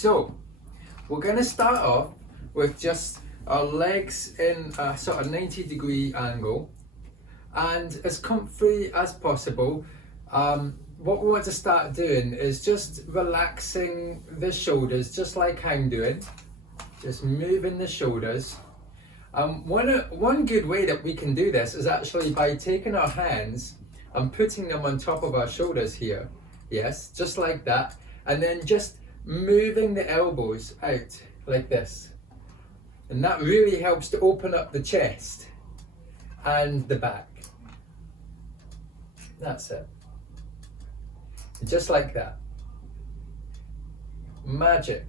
So we're going to start off with just our legs in a sort of 90-degree angle and as comfy as possible. What we want to start doing is just relaxing the shoulders, just like I'm doing, just moving the shoulders. One good way that we can do this is actually by taking our hands and putting them on top of our shoulders here. Yes, just like that. And then just moving the elbows out like this. And that really helps to open up the chest and the back. That's it. Just like that. Magic.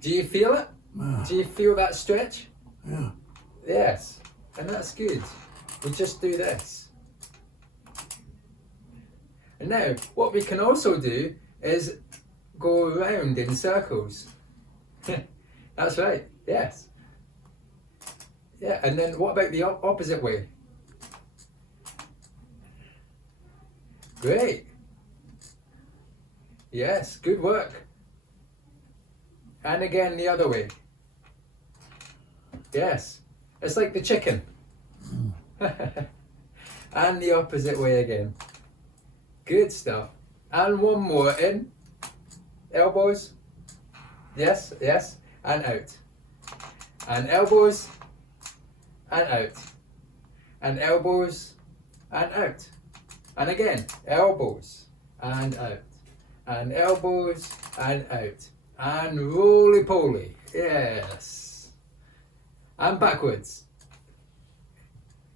Do you feel it? Yeah. Do you feel that stretch? Yeah. Yes. And that's good. We just do this. And now, what we can also do is go around in circles. That's right. Yes. Yeah. And then what about the opposite way? Great. Yes, good work. And again the other way. Yes, it's like the chicken. And the opposite way again. Good stuff. And one more in. Elbows. Yes, yes. And out. And elbows. And out. And elbows. And out. And again, elbows and out, and elbows and out, and roly-poly, yes, and backwards,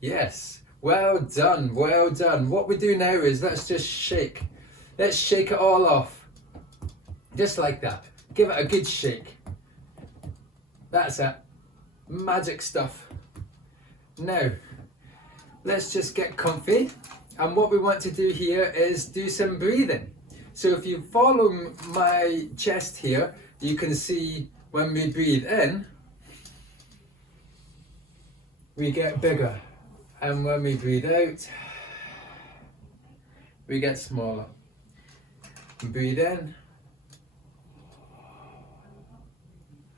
yes, well done, well done. What we do now is let's just shake, let's shake it all off, just like that, give it a good shake, that's it, magic stuff. Now, let's just get comfy. And what we want to do here is do some breathing. So if you follow my chest here, you can see when we breathe in, we get bigger. And when we breathe out, we get smaller. Breathe in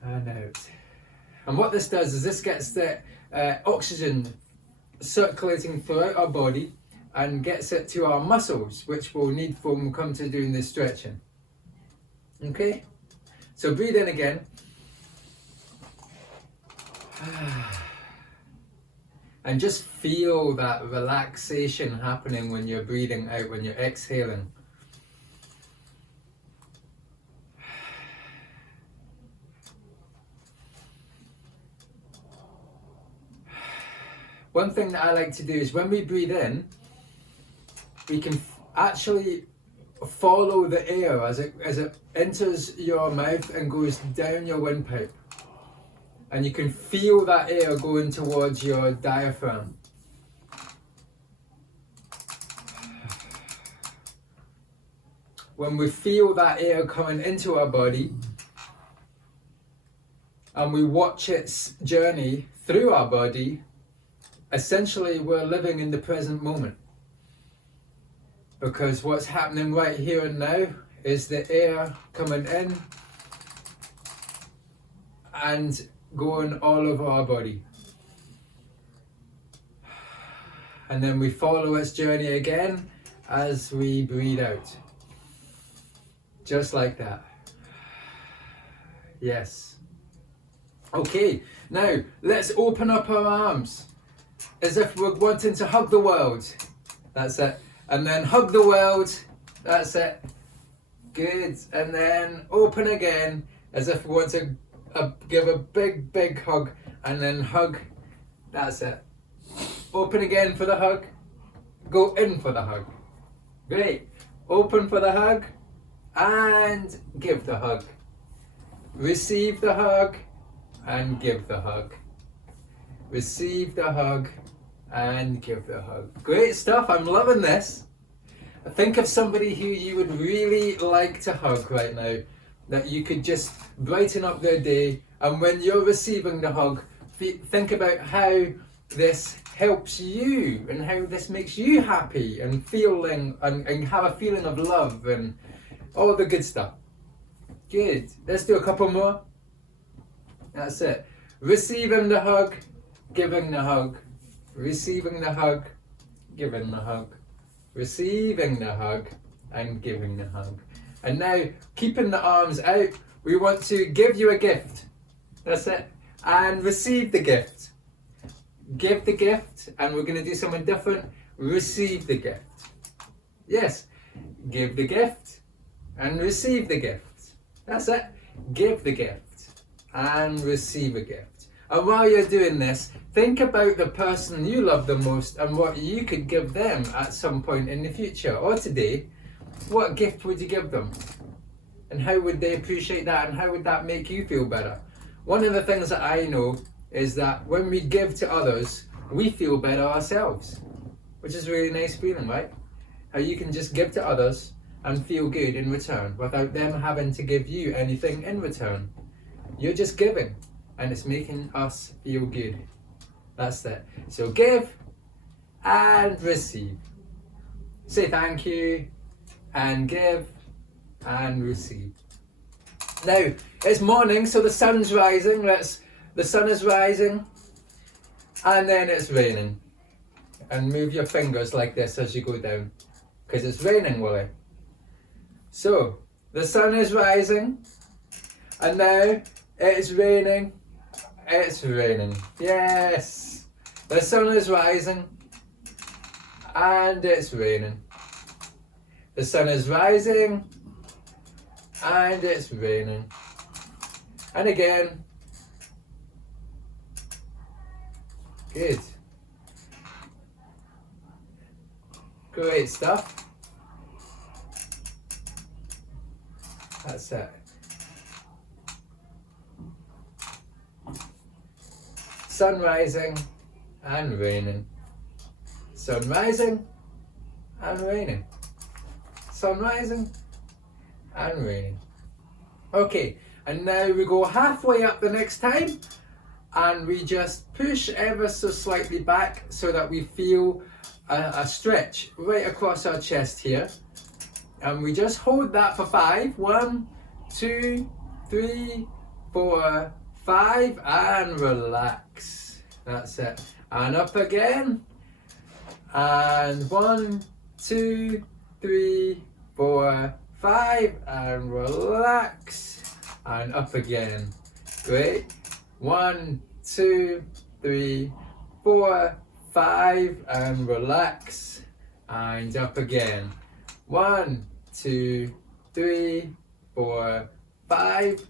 and out. And what this does is this gets the oxygen circulating throughout our body and gets it to our muscles, which we'll need when we come to doing this stretching. Okay? So breathe in again. And just feel that relaxation happening when you're breathing out, when you're exhaling. One thing that I like to do is when we breathe in, we can actually follow the air as it enters your mouth and goes down your windpipe. And you can feel that air going towards your diaphragm. When we feel that air coming into our body and we watch its journey through our body, essentially we're living in the present moment. Because what's happening right here and now is the air coming in and going all over our body. And then we follow its journey again as we breathe out. Just like that. Yes. Okay, now let's open up our arms as if we're wanting to hug the world. That's it. And then hug the world, that's it, good, and then open again, as if we want to give a big hug, and then hug, that's it. Open again for the hug, go in for the hug, great, open for the hug, and give the hug, receive the hug, and give the hug, receive the hug, and give the hug. Great stuff, I'm loving this. Think of somebody who you would really like to hug right now, that you could just brighten up their day, and when you're receiving the hug, think about how this helps you and how this makes you happy and feeling and have a feeling of love and all the good stuff. Good. Let's do a couple more. That's it. Receiving the hug, giving the hug. Receiving the hug, giving the hug. Receiving the hug and giving the hug. And now, keeping the arms out, we want to give you a gift. That's it. And receive the gift. Give the gift, and we're going to do something different. Receive the gift. Yes. Give the gift and receive the gift. That's it. Give the gift and receive a gift. And while you're doing this, think about the person you love the most and what you could give them at some point in the future or today. What gift would you give them? And how would they appreciate that, and how would that make you feel better? One of the things that I know is that when we give to others, we feel better ourselves, which is a really nice feeling, right? How you can just give to others and feel good in return without them having to give you anything in return. You're just giving, and it's making us feel good. That's it. So give and receive. Say thank you and give and receive. Now, it's morning, so the sun's rising. The sun is rising, and then it's raining. And move your fingers like this as you go down, because it's raining, Willie. So, the sun is rising, and now it's raining. It's raining. Yes! The sun is rising, and it's raining. The sun is rising, and it's raining. And again. Good. Great stuff. That's it. Sun rising and raining. Sun rising and raining. Sun rising and raining. Okay, and now we go halfway up the next time, and we just push ever so slightly back so that we feel a stretch right across our chest here. And we just hold that for 5. 1, 2, 3, 4, 5, and relax. That's it. And up again. And 1, 2, 3, 4, 5, and relax. And up again. Great. 1, 2, 3, 4, 5, and relax. And up again. 1, 2, 3, 4, 5.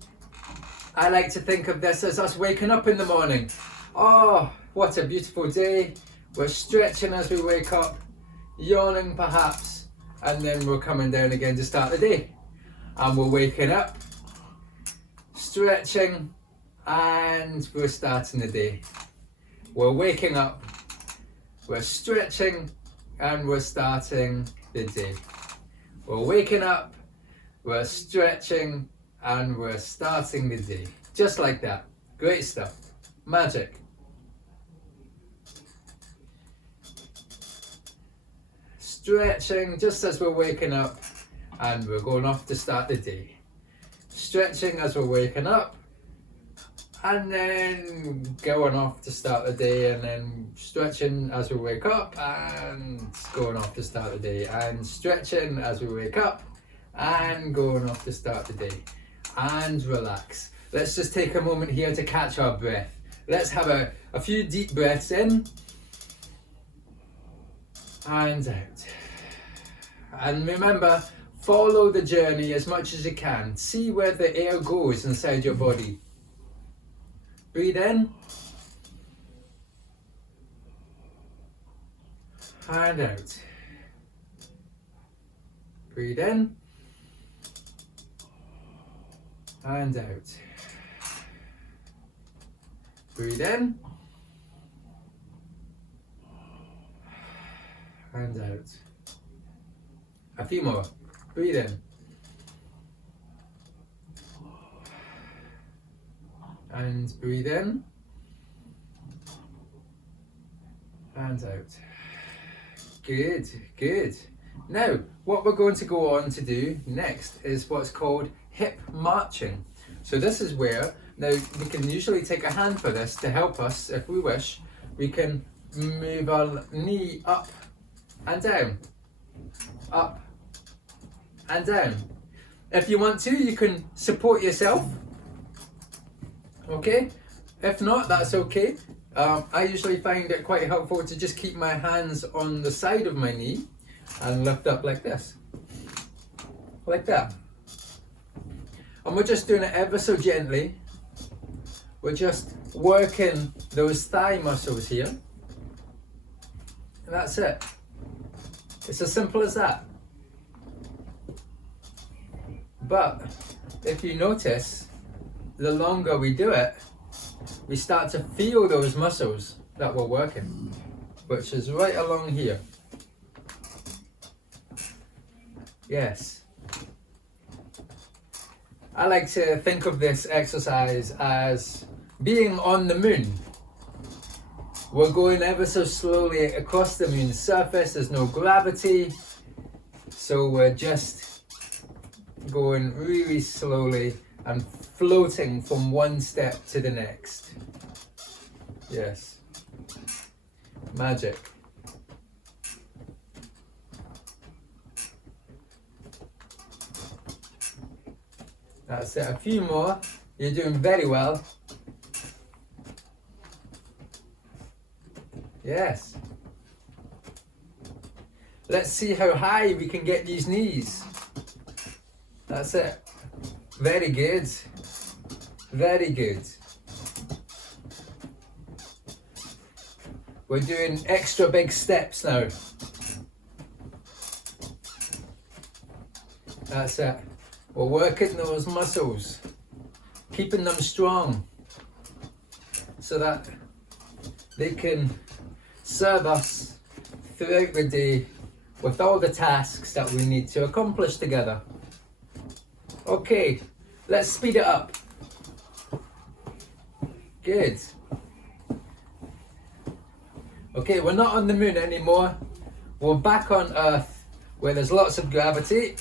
I like to think of this as us waking up in the morning. Oh, what a beautiful day. We're stretching as we wake up, yawning perhaps, and then we're coming down again to start the day. And we're waking up, stretching, and we're starting the day. We're waking up, we're stretching, and we're starting the day. We're waking up, we're stretching, and we're starting the day. Just like that. Great stuff. Magic. Stretching just as we're waking up, and we're going off to start the day. Stretching as we're waking up, and then going off to start the day, and then stretching as we wake up, and going off to start the day, and stretching as we wake up, and going off to start the day. And relax. Let's just take a moment here to catch our breath. Let's have a few deep breaths in and out. And remember, follow the journey as much as you can. See where the air goes inside your body. Breathe in and out. Breathe in and out. Breathe in and out. A few more. Breathe in and breathe in and out. Good, good. Now, what we're going to go on to do next is what's called hip marching. So this is where, now we can usually take a hand for this to help us if we wish. We can move our knee up and down, up and down. If you want to, you can support yourself, okay? If not, that's okay. I usually find it quite helpful to just keep my hands on the side of my knee and lift up like this, like that. And we're just doing it ever so gently. We're just working those thigh muscles here. And that's it. It's as simple as that. But if you notice, the longer we do it, we start to feel those muscles that we're working, which is right along here. Yes. I like to think of this exercise as being on the moon. We're going ever so slowly across the moon's surface, there's no gravity, so we're just going really slowly and floating from one step to the next. Yes. Magic. That's it. A few more. You're doing very well. Yes. Let's see how high we can get these knees. That's it. Very good. Very good. We're doing extra big steps now. That's it. We're working those muscles, keeping them strong so that they can serve us throughout the day with all the tasks that we need to accomplish together. Okay, let's speed it up. Good. Okay, we're not on the moon anymore. We're back on Earth where there's lots of gravity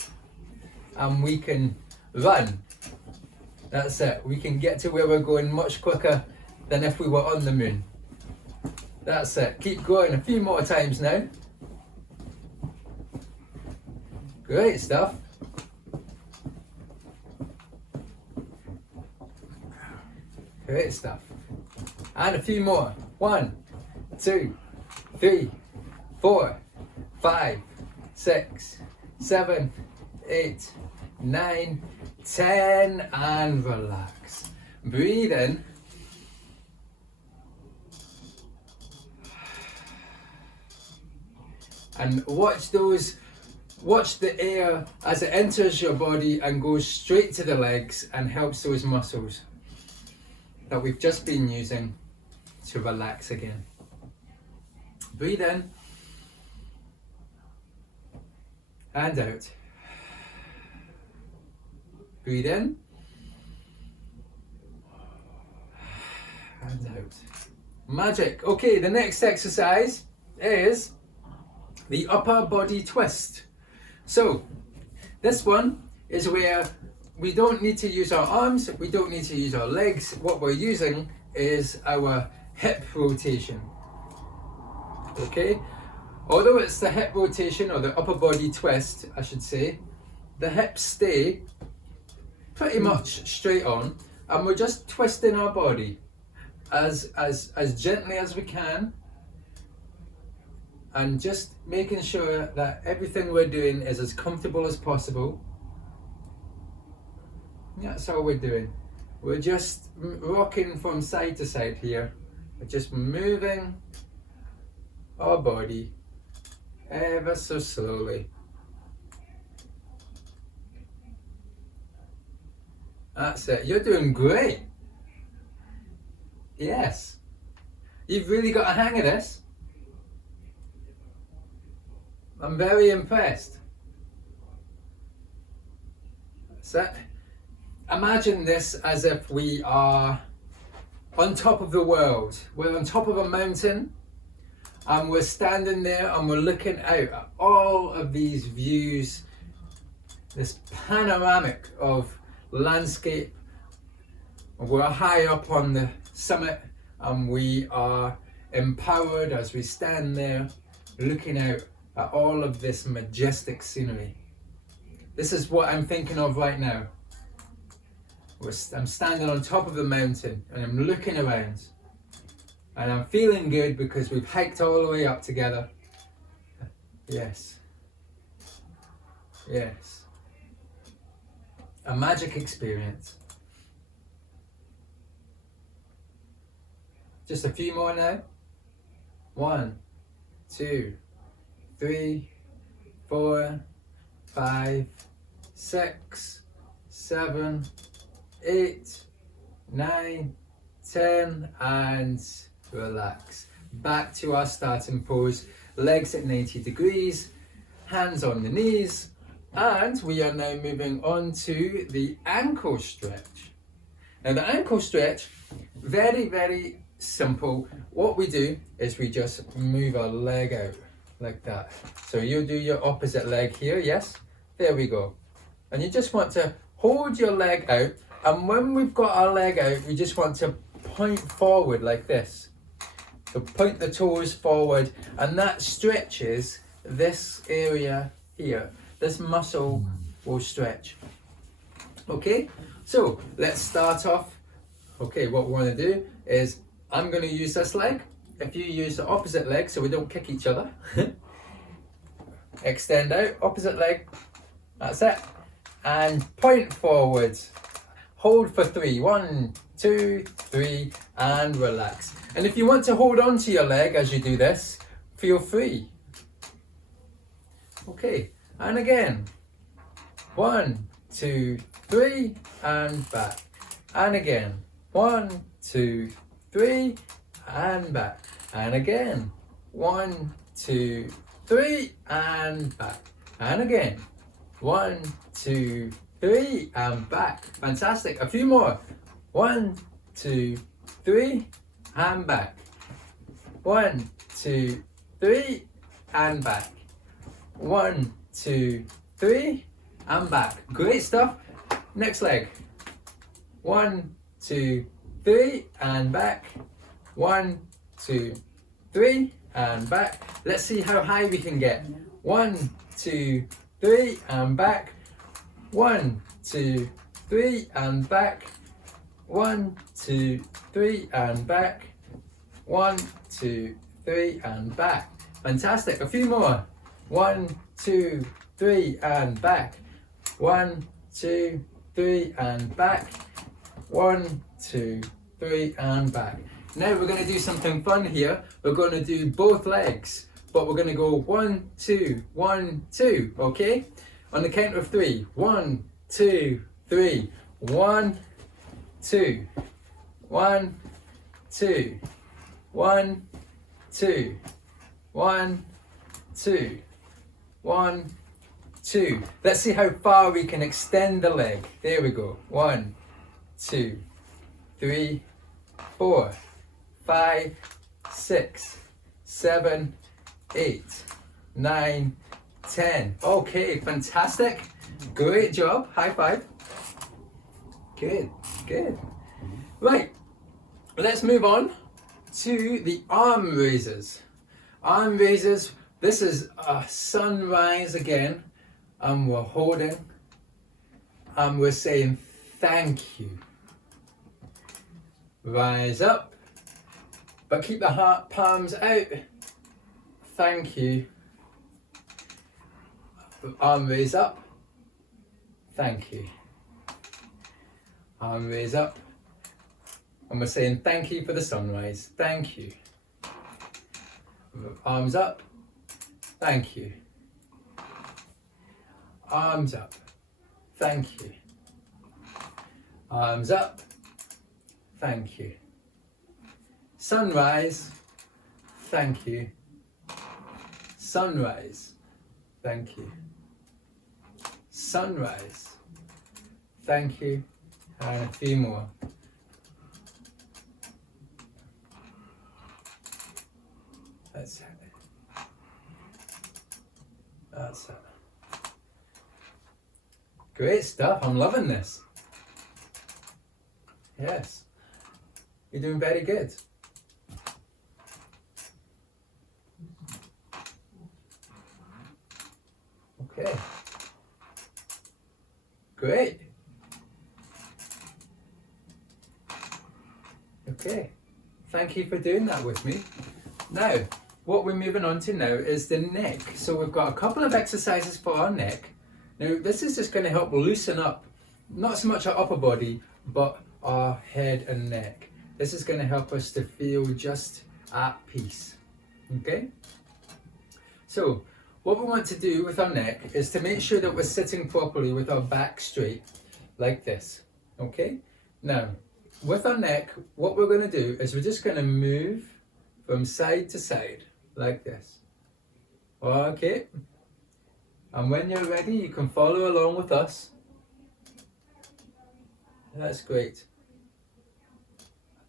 and we can run. That's it. We can get to where we're going much quicker than if we were on the moon. That's it. Keep going a few more times now. Great stuff. Great stuff. And a few more. 1, 2, 3, 4, 5, 6, 7, 8, 9, 10, and relax. Breathe in. And watch the air as it enters your body and goes straight to the legs and helps those muscles that we've just been using to relax again. Breathe in and out. Breathe in and out. Magic. Okay, the next exercise is the upper body twist. So this one is where we don't need to use our arms, we don't need to use our legs. What we're using is our hip rotation. Okay, although it's the hip rotation or the upper body twist, I should say, the hips stay pretty much straight on, and we're just twisting our body as gently as we can, and just making sure that everything we're doing is as comfortable as possible. That's all we're doing. We're just rocking from side to side here. We're just moving our body ever so slowly. That's it. You're doing great. Yes. You've really got a hang of this. I'm very impressed. That's it. Imagine this as if we are on top of the world. We're on top of a mountain And we're standing there and we're looking out at all of these views, this panoramic of landscape. We're high up on the summit and we are empowered as we stand there looking out at all of this majestic scenery. This is what I'm thinking of right now. I'm standing on top of the mountain and I'm looking around. And I'm feeling good because we've hiked all the way up together. Yes. Yes. A magic experience. Just a few more now. 1, 2, 3, 4, 5, 6, 7, 8, 9, 10, and relax. Back to our starting pose. Legs at 90 degrees, hands on the knees, and we are now moving on to the ankle stretch. Now the ankle stretch, very, very simple. What we do is we just move our leg out like that. So you do your opposite leg here, yes? There we go. And you just want to hold your leg out, and when we've got our leg out, we just want to point forward like this. So point the toes forward, and that stretches this area here. This muscle will stretch. Okay, so let's start off. Okay, what we want to do is I'm going to use this leg. If you use the opposite leg so we don't kick each other. Extend out, opposite leg. That's it. And point forward. Hold for 3. 1, 2, 3, and relax. And if you want to hold on to your leg as you do this, feel free. Okay, and again. 1, 2, 3, and back. And again. 1, 2, 3, and back. And again. 1, 2, 3, and back. And again. 1, 2, 3, and back. Fantastic. A few more. 1, 2, 3, and back. 1, 2, 3, and back. 1, 2, 3, and back. Great stuff. Next leg. 1, 2, 3, and back. 1, 2, 3, and back. Let's see how high we can get. 1, 2, 3, and back. 1, 2, 3, and back. 1, 2, 3, and back. 1, 2, 3, and back. Fantastic. A few more. 1, 2, 3, and back. 1, 2, 3, and back. 1, 2, 3, and back. Now we're going to do something fun here. We're going to do both legs, but we're going to go 1, 2, 1, 2. Okay? On the count of 3. 1, 2, 3. 1, 2. 1, 2. 1, 2. 1, 2. 1, 2. Let's see how far we can extend the leg. There we go. 1, 2, 3, 4, 5, 6, 7, 8, 9, 10. Okay, fantastic. Great job. High five. Good, good. Right, let's move on to the arm raises. Arm raises, this is a sunrise again, and we're holding, and we're saying thank you. Rise up, but keep the palms out. Thank you. Arm raise up. Thank you. Arm raise up. And we're saying thank you for the sunrise. Thank you. Arms up. Thank you. Arms up. Thank you. Arms up. Thank you. Sunrise. Thank you. Sunrise. Thank you. Sunrise. Thank you. And a few more. Great stuff. I'm loving this. Yes. You're doing very good. Okay. Great. Okay. Thank you for doing that with me. Now, what we're moving on to now is the neck. So we've got a couple of exercises for our neck. Now, this is just going to help loosen up, not so much our upper body, but our head and neck. This is going to help us to feel just at peace. Okay? So, what we want to do with our neck is to make sure that we're sitting properly with our back straight, like this. Okay? Now, with our neck, what we're going to do is we're just going to move from side to side, like this. Okay? And when you're ready, you can follow along with us. That's great.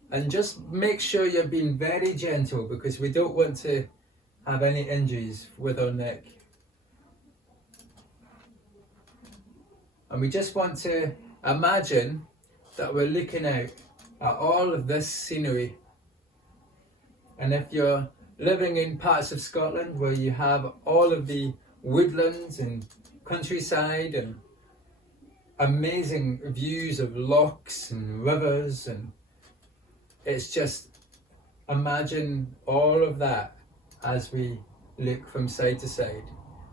And just make sure you're being very gentle, because we don't want to have any injuries with our neck. And we just want to imagine that we're looking out at all of this scenery. And if you're living in parts of Scotland where you have all of the woodlands and countryside and amazing views of lochs and rivers, and it's just imagine all of that as we look from side to side,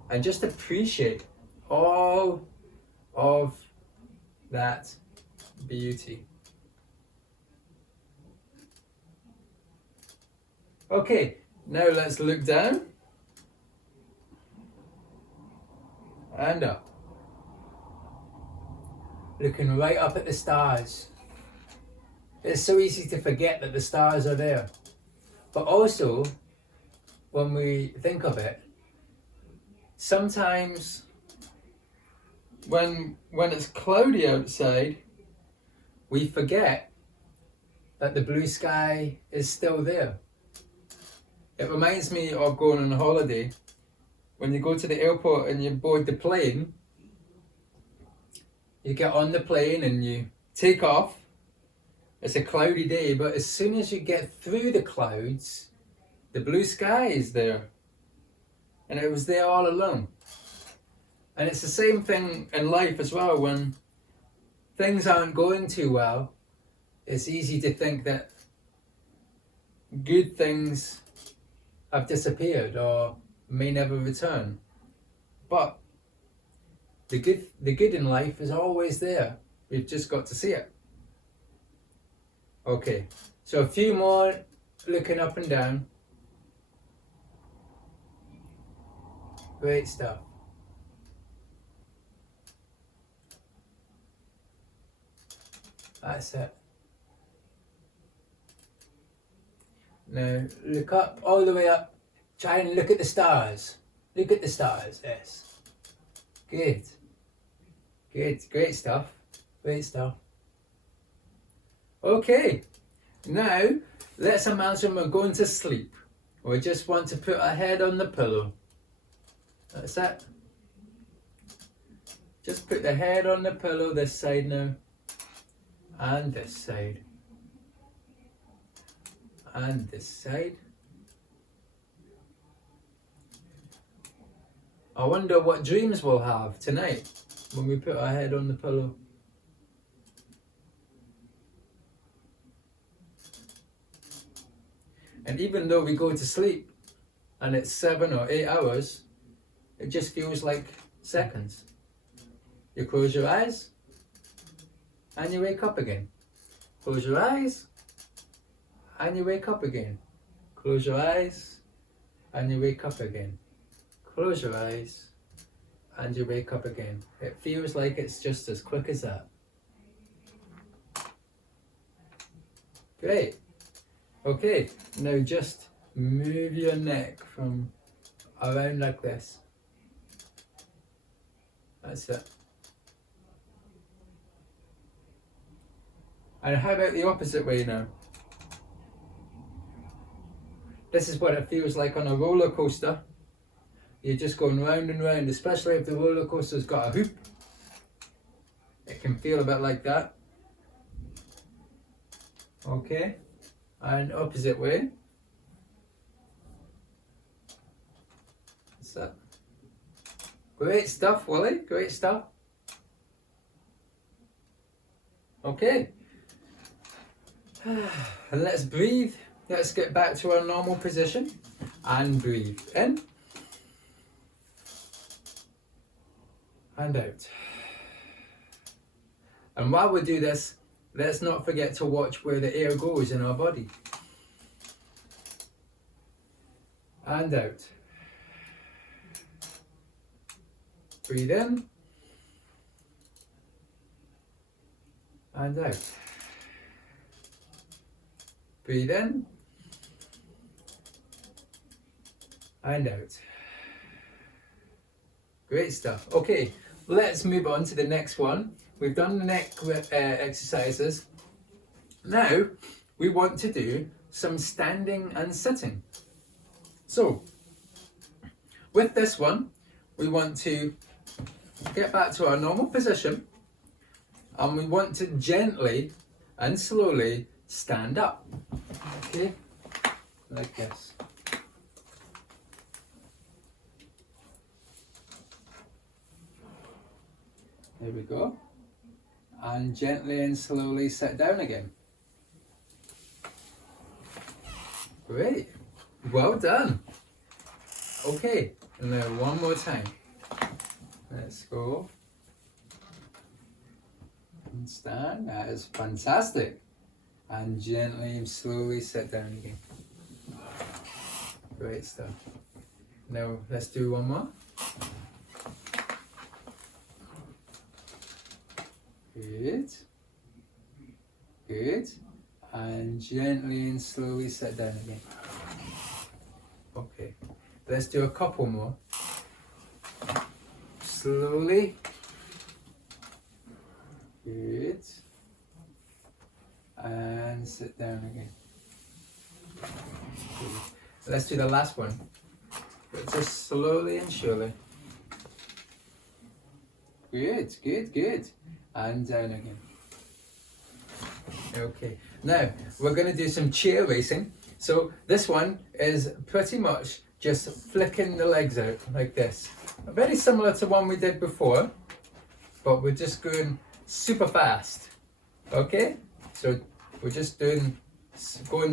and just appreciate all of that beauty. Okay, now let's look down and up. Looking right up at the stars. It's so easy to forget that the stars are there. But also, when we think of it, sometimes when it's cloudy outside, we forget that the blue sky is still there. It reminds me of going on a holiday. When you go to the airport and you board the plane, you get on the plane and you take off. It's a cloudy day, but as soon as you get through the clouds, the blue sky is there. And it was there all along. And it's the same thing in life as well. When things aren't going too well, it's easy to think that good things have disappeared or may never return. But the good in life is always there. We've just got to see it. Okay, so a few more looking up and down. Great stuff. That's it. Now look up, all the way up. Try and look at the stars. Look at the stars, yes. Good. Good, great stuff. Great stuff. Okay, now let's imagine we're going to sleep. We just want to put our head on the pillow. That's it. Just put the head on the pillow this side now. And this side. And this side. I wonder what dreams we'll have tonight when we put our head on the pillow. And even though we go to sleep and it's 7 or 8 hours, it just feels like seconds. You close your eyes and you wake up again. Close your eyes and you wake up again. Close your eyes and you wake up again. Close your eyes and you wake up again. It feels like it's just as quick as that. Great. Okay, now just move your neck from around like this. That's it. And how about the opposite way now? This is what it feels like on a roller coaster. You're just going round and round, especially if the roller coaster's got a hoop. can feel a bit like that. Okay, and opposite way. That's it. Great stuff, Willie, great stuff. Okay, and let's breathe. Let's get back to our normal position and breathe in and out. And while we do this, let's not forget to watch where the air goes in our body. And out. Breathe in and out. Breathe in and out. Great stuff. Okay, let's move on to the next one. We've done the neck exercises. Now we want to do some standing and sitting. So with this one, we want to get back to our normal position, and we want to gently and slowly stand up. Okay, like this. There we go. And gently and slowly sit down again. Great. Well done. Okay, and now one more time. Let's go. And stand. That is fantastic. And gently and slowly sit down again. Great stuff. Now let's do one more. Good. Good. And gently and slowly sit down again. Okay. Let's do a couple more. Slowly. Good. And sit down again. Good. Let's do the last one. But just slowly and surely. Good, good, good. And down again. Okay, now we're going to do some chair racing. So this one is pretty much just flicking the legs out like this. Very similar to one we did before, but we're just going super fast. Okay, so we're just going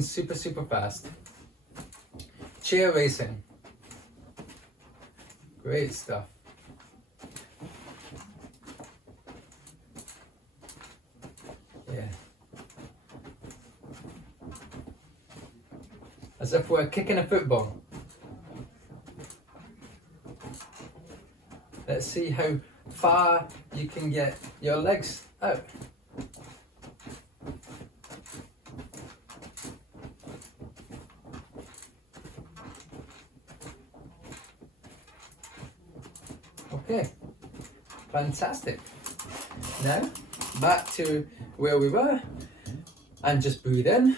super fast. Chair racing. Great stuff. Yeah. As if we're kicking a football. Let's see how far you can get your legs out. Okay, fantastic. Now, back to where we were, and just breathe in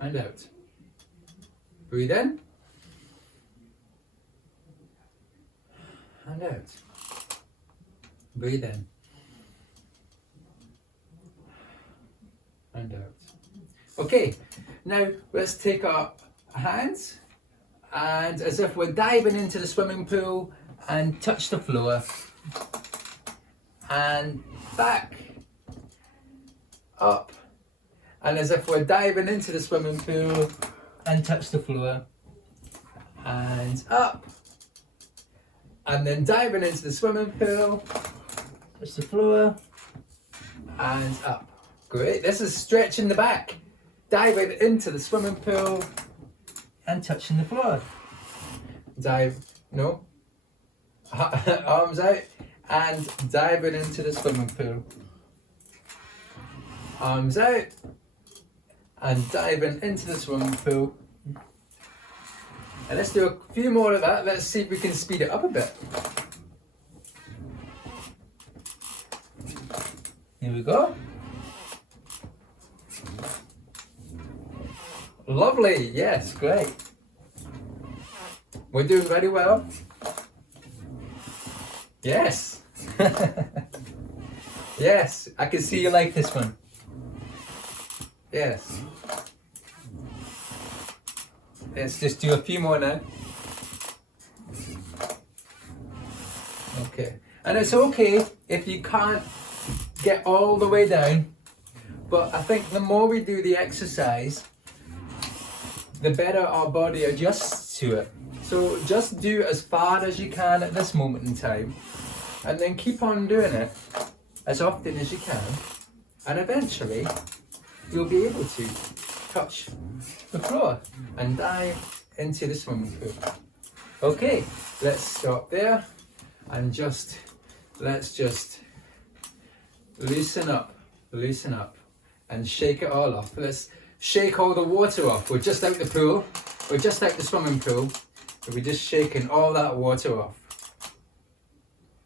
and out. Breathe in and out. Breathe in and out. Okay, now let's take our hands and as if we're diving into the swimming pool and touch the floor and back up, and as if we're diving into the swimming pool and touch the floor and up, and then diving into the swimming pool, touch the floor and up. Great, this is stretching the back, diving into the swimming pool and touching the floor. Dive, no, arms out and diving into the swimming pool. Arms out and diving into the swimming pool. And let's do a few more of that. Let's see if we can speed it up a bit. Here we go. Lovely, yes, great. We're doing very well. Yes. Yes, I can see you like this one. Yes. Let's just do a few more now. Okay. And it's okay if you can't get all the way down, but I think the more we do the exercise, the better our body adjusts to it. So just do as far as you can at this moment in time, and then keep on doing it as often as you can, and eventually you'll be able to touch the floor and dive into the swimming pool. Okay, let's stop there and let's just loosen up, and shake it all off. Let's shake all the water off. We're just out the pool, we're just out the swimming pool, and we're just shaking all that water off.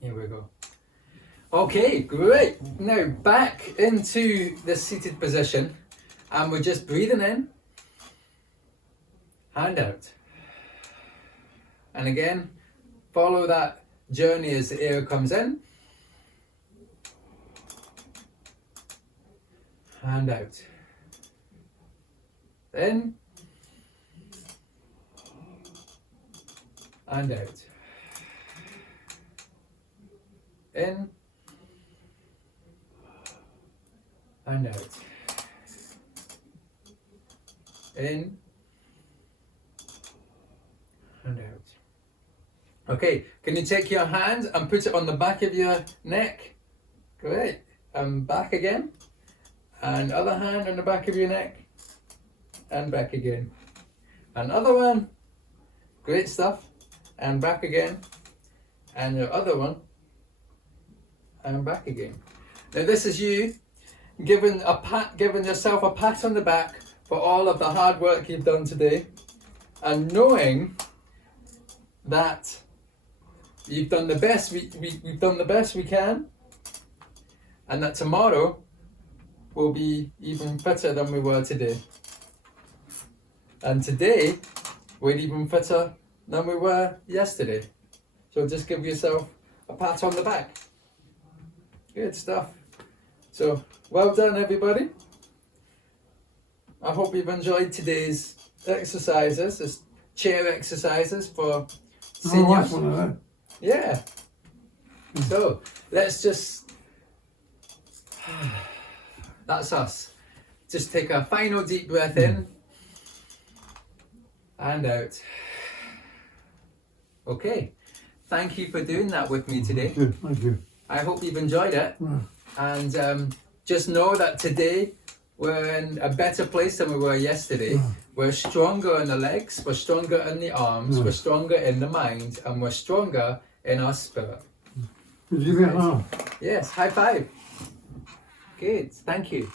Here we go. Okay, great. Now back into the seated position, and we're just breathing in, hand out. And again, follow that journey as the air comes in, hand out. In, and out. In, and out. In, and out. Okay, can you take your hand and put it on the back of your neck? Great. And back again. And other hand on the back of your neck. And back again. Another one. Great stuff. And back again. And your other one. And back again. Now this is you giving yourself a pat on the back for all of the hard work you've done today, and knowing that you've done the best we've done the best we can, and that tomorrow will be even fitter than we were today. And today we're even fitter than we were yesterday. So just give yourself a pat on the back. Good stuff. So well done, everybody. I hope you've enjoyed today's exercises, this chair exercises for seniors. Yeah. So let's just, that's us. Just take a final deep breath in and out. Okay. Thank you for doing that with me today. Thank you. I hope you've enjoyed it. And just know that today we're in a better place than we were yesterday. We're stronger in the legs, we're stronger in the arms, we're stronger in the mind, and we're stronger in our spirit. Did you get that? Yes, high five. Good, thank you.